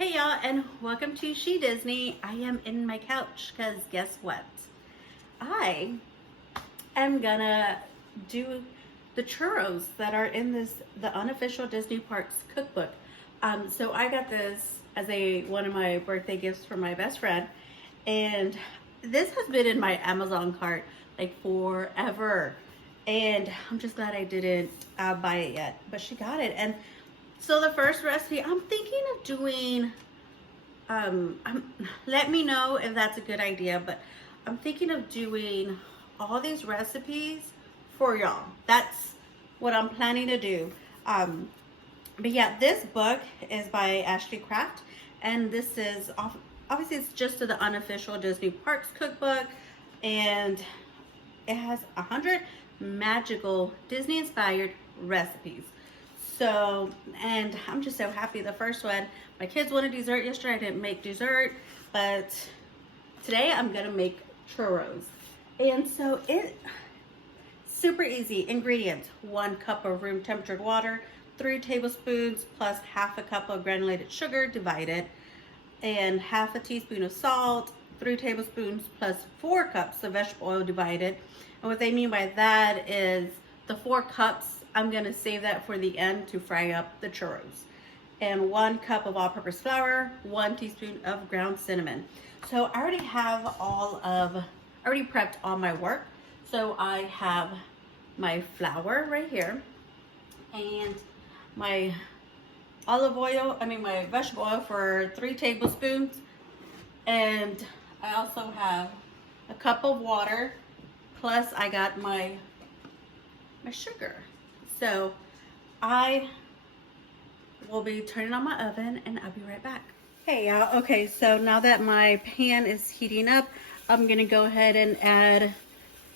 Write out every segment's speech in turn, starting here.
Hey y'all, and welcome to She Disney. I am in my couch because guess what? I am gonna do the churros that are in the unofficial Disney Parks cookbook. So I got this as one of my birthday gifts from my best friend, and this has been in my Amazon cart like forever. And I'm just glad I didn't buy it yet, but she got it. And so the first recipe, I'm thinking of doing, let me know if that's a good idea, but I'm thinking of doing all these recipes for y'all. That's what I'm planning to do. But yeah, this book is by Ashley Craft, and this is, obviously it's just the unofficial Disney Parks cookbook, and it has 100 magical Disney-inspired recipes. So, and I'm just so happy. The first one, my kids wanted dessert yesterday. I didn't make dessert, but today I'm gonna make churros. And so super easy. Ingredients: 1 cup of room temperature water, 3 tablespoons plus half a cup of granulated sugar divided, and half a teaspoon of salt, 3 tablespoons plus 4 cups of vegetable oil divided. And what they mean by that is the 4 cups, I'm gonna save that for the end to fry up the churros. And 1 cup of all-purpose flour, 1 teaspoon of ground cinnamon. So I already have I already prepped all my work. So I have my flour right here, and my my vegetable oil for 3 tablespoons. And I also have a cup of water, plus I got my sugar. So I will be turning on my oven and I'll be right back. Hey y'all, okay, so now that my pan is heating up, I'm gonna go ahead and add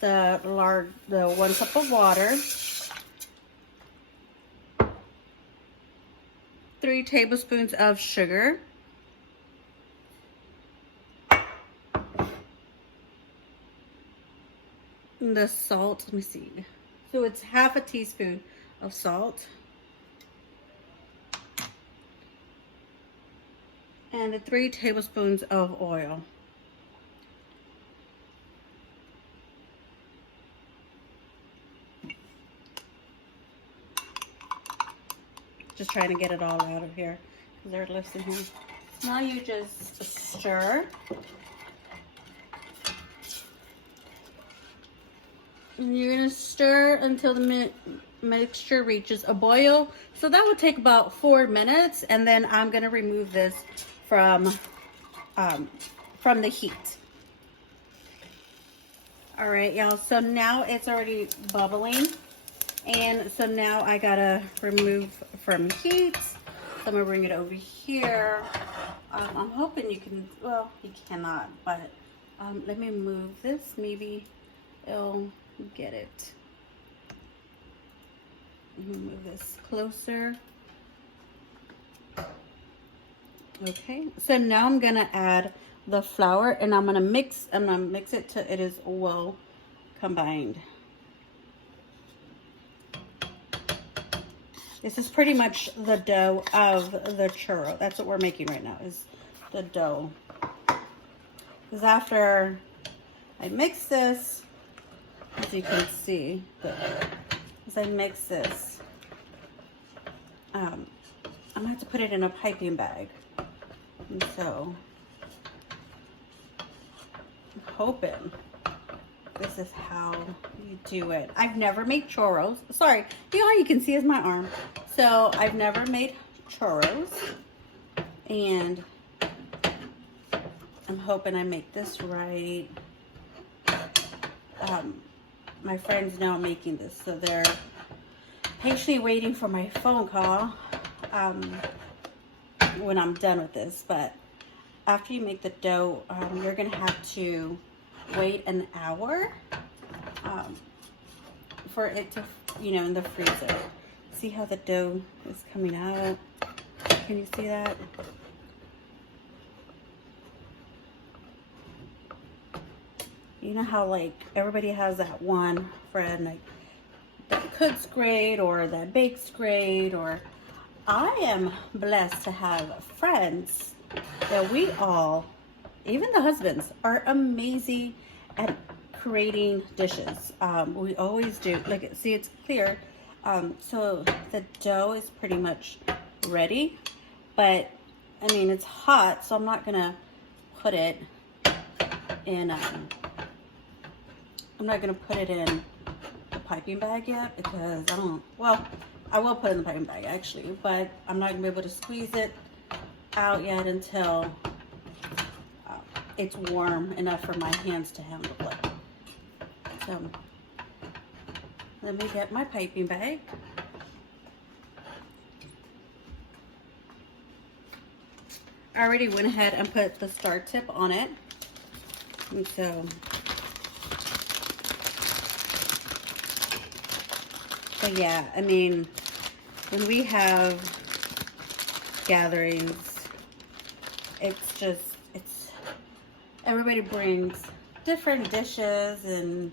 the 1 cup of water, 3 tablespoons of sugar, and the salt, let me see. So it's half a teaspoon of salt, and 3 tablespoons of oil. Just trying to get it all out of here because they're listening here. Now you just stir. And you're gonna stir until the mixture reaches a boil. So that would take about 4 minutes, and then I'm gonna remove this from the heat. All right, y'all. So now it's already bubbling, and so now I gotta remove from heat. So I'm gonna bring it over here. I'm hoping you can. Well, you cannot, but let me move this. Maybe it'll get it. Move this closer. Okay, so now I'm gonna add the flour, and I'm gonna mix it till it is well combined. This is pretty much the dough of the churro. That's what we're making right now, is the dough. Because after I mix this, as you can see, as I mix this, I'm gonna have to put it in a piping bag. And so I'm hoping this is how you do it. I've never made churros. Sorry, all you can see is my arm. So I've never made churros, and I'm hoping I make this right. My friends know I'm making this, so they're patiently waiting for my phone call when I'm done with this. But after you make the dough, you're gonna have to wait an hour for it to, in the freezer. See how the dough is coming out? Can you see that? You know how like everybody has that one friend like that cooks great or that bakes great, or I am blessed to have friends that we all, even the husbands, are amazing at creating dishes. We always do. Like, see, it's clear. So the dough is pretty much ready, but I mean, it's hot, so I'm not gonna put it in, I'm not gonna put it in the piping bag yet because I don't, well, I will put it in the piping bag actually, but I'm not gonna be able to squeeze it out yet until it's warm enough for my hands to handle it. So let me get my piping bag. I already went ahead and put the star tip on it. And so, but yeah, I mean, when we have gatherings, it's just, everybody brings different dishes, and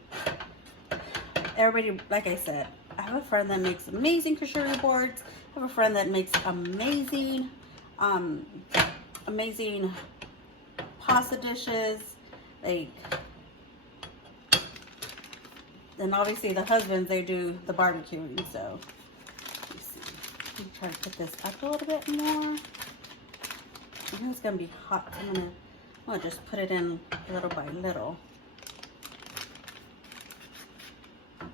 everybody, like I said, I have a friend that makes amazing charcuterie boards. I have a friend that makes amazing pasta dishes, like, and obviously the husbands, they do the barbecuing. So let's see, I'm trying to put this up a little bit more. I know it's gonna be hot, so I'm gonna just put it in little by little. I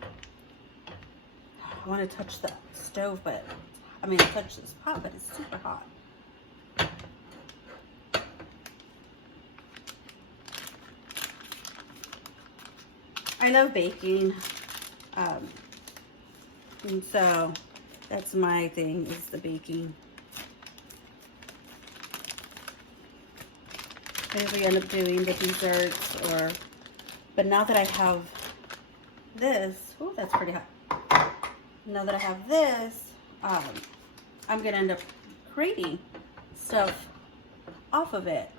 want to touch the stove, but I mean touch this pot, but it's super hot. I love baking, and so that's my thing, is the baking. I usually end up doing the desserts, but now that I have this, oh, that's pretty hot. Now that I have this, I'm gonna end up creating stuff off of it.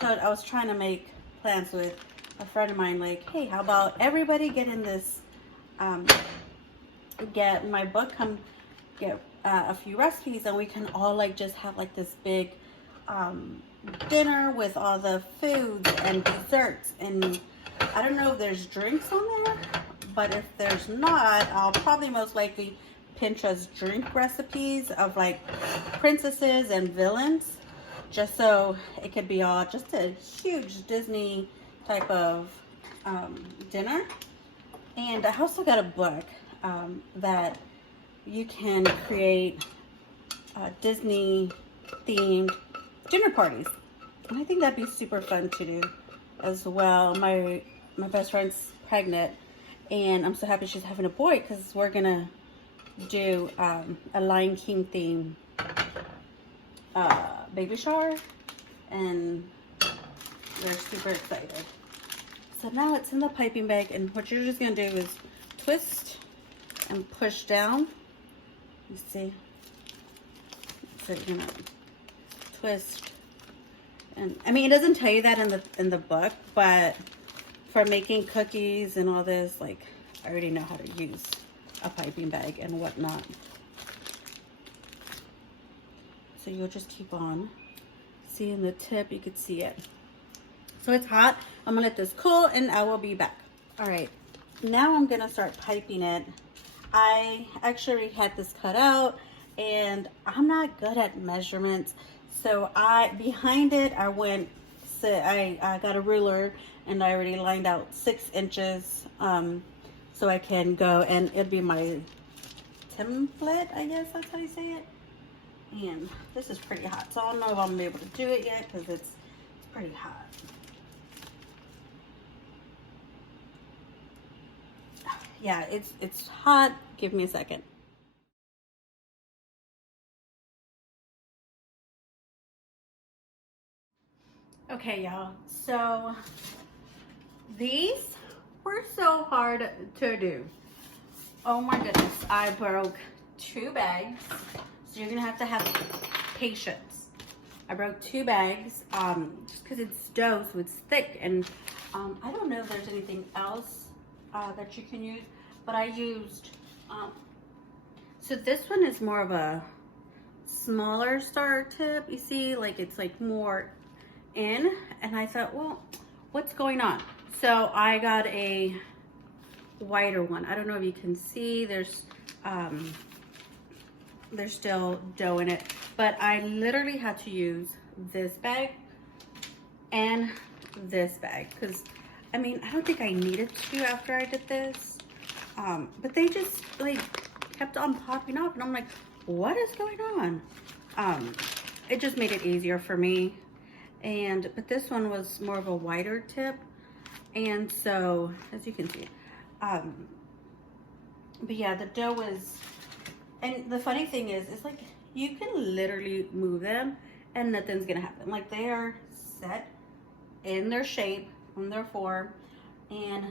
I was trying to make plans with a friend of mine, like, hey, how about everybody get in this, get my book, come get a few recipes, and we can all like just have like this big dinner with all the foods and desserts. And I don't know if there's drinks on there, but if there's not, I'll probably most likely Pinterest drink recipes of like princesses and villains, just so it could be all just a huge Disney type of dinner. And I also got a book that you can create Disney themed dinner parties, and I think that'd be super fun to do as well. My best friend's pregnant, and I'm so happy she's having a boy, because we're gonna do a Lion King theme baby shower, and they're super excited. So now it's in the piping bag, and what you're just gonna do is twist and push down. You see? So you're gonna twist, and I mean, it doesn't tell you that in the book, but for making cookies and all this, like, I already know how to use a piping bag and whatnot. So you'll just keep on. See in the tip, you could see it. So it's hot. I'm gonna let this cool, and I will be back. All right, now I'm gonna start piping it. I actually had this cut out, and I'm not good at measurements. So behind it, I got a ruler, and I already lined out 6 inches, so I can go, and it'd be my template, I guess that's how you say it. And this is pretty hot, so I don't know if I'm gonna be able to do it yet, because it's pretty hot. Yeah, it's hot. Give me a second. Okay, y'all, so these were so hard to do. Oh my goodness, I broke 2 bags, so you're gonna have to have patience. I broke 2 bags, just because it's dough, so it's thick, and I don't know if there's anything else that you can use, but I used So this one is more of a smaller star tip. You see, like it's like more in, and I thought, well, what's going on? So I got a wider one. I don't know if you can see, there's still dough in it, but I literally had to use this bag and this bag because I mean, I don't think I needed to after I did this, but they just like kept on popping up, and I'm like, what is going on? It just made it easier for me. But this one was more of a wider tip, and so as you can see, but yeah, the dough was, and the funny thing is, it's like you can literally move them and nothing's gonna happen. Like they are set in their shape, in their form, and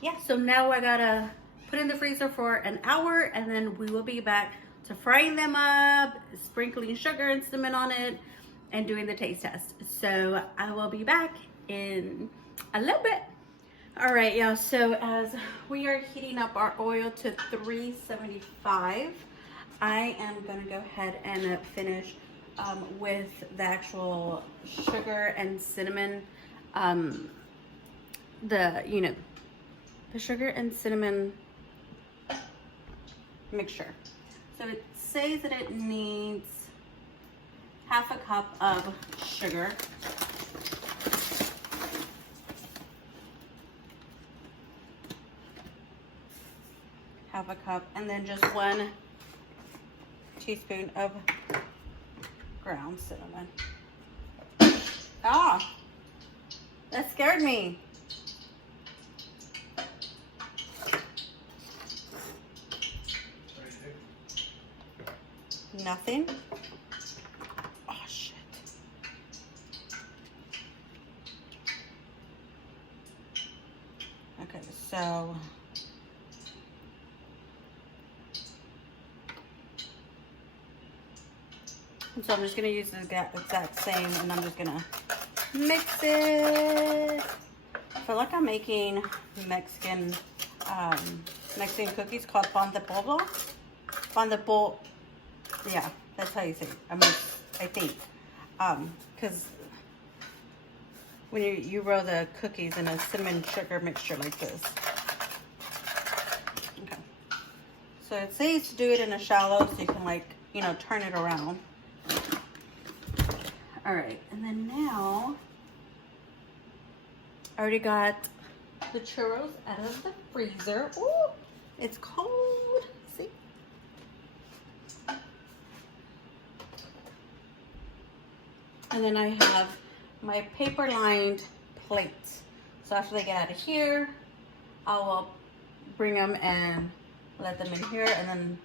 yeah. So now I gotta put in the freezer for an hour, and then we will be back to frying them up, sprinkling sugar and cinnamon on it, and doing the taste test. So I will be back in a little bit. All right, y'all, so as we are heating up our oil to 375, I am gonna go ahead and finish with the actual sugar and cinnamon, the sugar and cinnamon mixture. So it says that it needs half a cup of sugar. Half a cup, and then just 1 teaspoon of ground cinnamon. Ah, that scared me. Nothing. Oh shit. Okay, so I'm just gonna use the exact same, and I'm just gonna mix it. I feel like I'm making Mexican cookies called pan de pollo. Pan de pollo. Yeah, that's how you say it. I think. Because when you roll the cookies in a cinnamon sugar mixture like this. Okay. So it says to do it in a shallow so you can turn it around. All right, and then now I already got the churros out of the freezer. Ooh, it's cold. See? And then I have my paper lined plates. So after they get out of here, I will bring them and let them in here, and then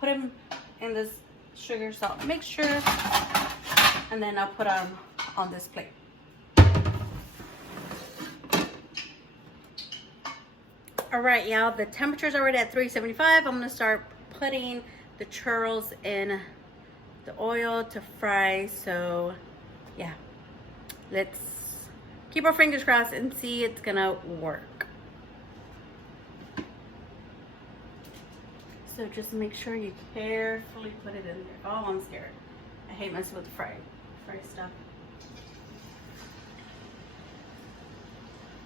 put them in this sugar salt mixture, and then I'll put them on this plate. All right, y'all, the temperature's already at 375. I'm gonna start putting the churros in the oil to fry. So yeah, let's keep our fingers crossed and see it's gonna work. So just make sure you carefully put it in there. Oh, I'm scared. I hate messing with the fried stuff.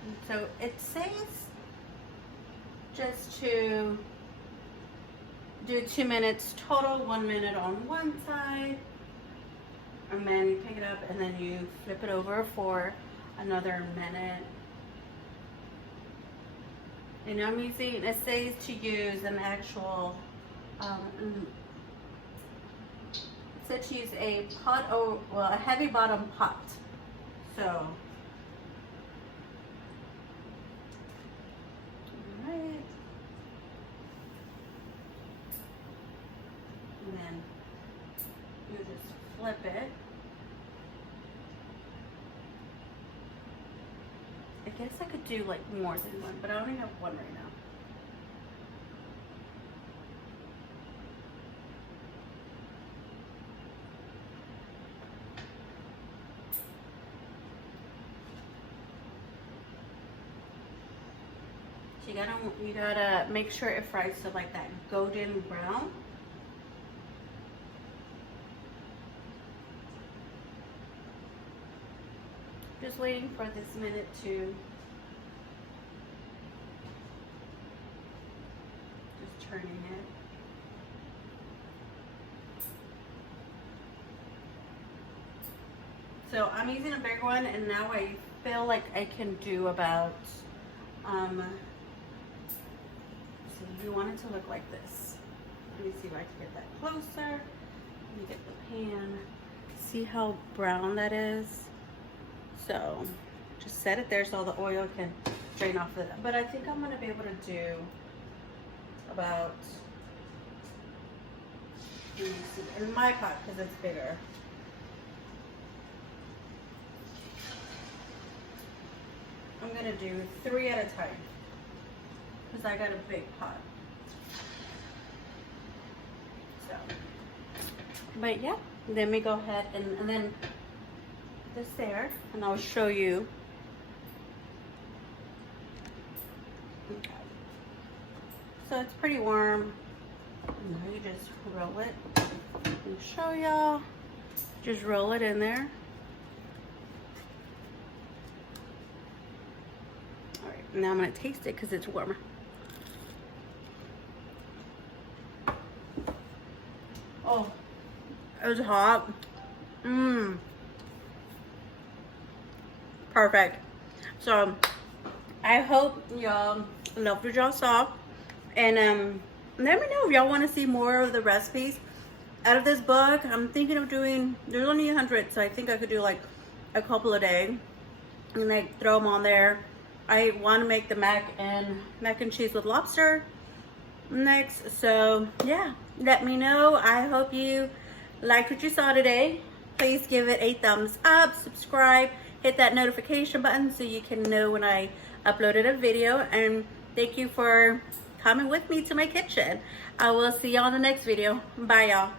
And so it says just to do 2 minutes total, 1 minute on one side, and then you pick it up and then you flip it over for another minute. And I'm using, it says to use an actual, it said to use a pot, a heavy bottom pot. So, alright. And then you just flip it. I guess I could do like more than one, but I only have one right now. So you gotta make sure it fries to like that golden brown. Just waiting for this minute to just turning it. So I'm using a big one, and now I feel like I can do about, so you want it to look like this. Let me see if I can get that closer. Let me get the pan. See how brown that is? So just set it there so the oil can drain off of it. But I think I'm gonna be able to do about, let me see, in my pot, because it's bigger. I'm gonna do 3 at a time because I got a big pot. So, but yeah, let me go ahead and then this there, and I'll show you. Okay. So it's pretty warm. Now you just roll it. I'll show y'all. Just roll it in there. Now I'm gonna taste it because it's warmer. Oh, it was hot. Mmm. Perfect. So I hope y'all loved what y'all saw, and let me know if y'all want to see more of the recipes out of this book. I'm thinking of doing, there's only 100, so I think I could do like a couple a day and like throw them on there. I want to make the mac and cheese with lobster next. So yeah, let me know. I hope you liked what you saw today. Please give it a thumbs up, subscribe, hit that notification button so you can know when I uploaded a video. And thank you for coming with me to my kitchen. I will see y'all in the next video. Bye, y'all.